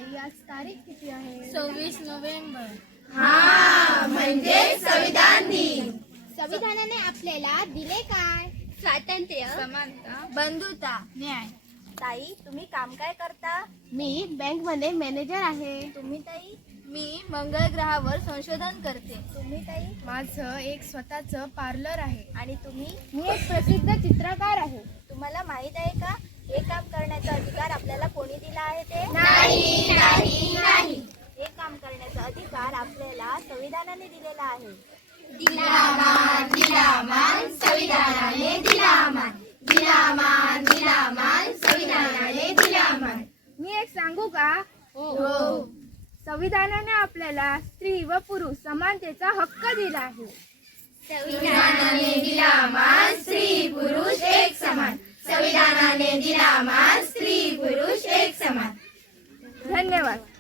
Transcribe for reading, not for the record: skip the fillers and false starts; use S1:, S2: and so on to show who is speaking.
S1: ताई, आज तारीख किती आहे?
S2: 26 नोव्हेंबर.
S3: म्हणजे संविधान दिन.
S1: संविधानाने आपल्याला दिले काय?
S3: स्वातंत्र्य,
S2: समानता,
S3: बंधुता.
S2: न्याय.
S3: ताई, तुम्ही काम काय करता?
S1: मी बँक मध्ये मॅनेजर आहे.
S3: तुम्ही ताई?
S2: मी मंगळ ग्रहावर संशोधन करते.
S3: तुम्ही ताई?
S1: माझं एक स्वतःचं पार्लर आहे.
S3: आणि तुम्ही?
S1: मी एक प्रसिद्ध चित्रकार आहे.
S3: तुम्हाला माहित आहे का हे काम करण्याचा अधिकार आपल्याला कोणी दिला आहे ते?
S1: नाही.
S3: हे काम करण्याचा अधिकार आपल्याला संविधानाने दिलेला आहे.
S1: मी एक सांगू का?
S2: हो.
S1: संविधानाने आपल्याला स्त्री व पुरुष समानतेचा हक्क दिला आहे.
S3: संविधानाने दिला मान, स्त्री पुरुष एक समान. संविधानाने दिला मान, स्त्री पुरुष एक समान.
S1: धन्यवाद.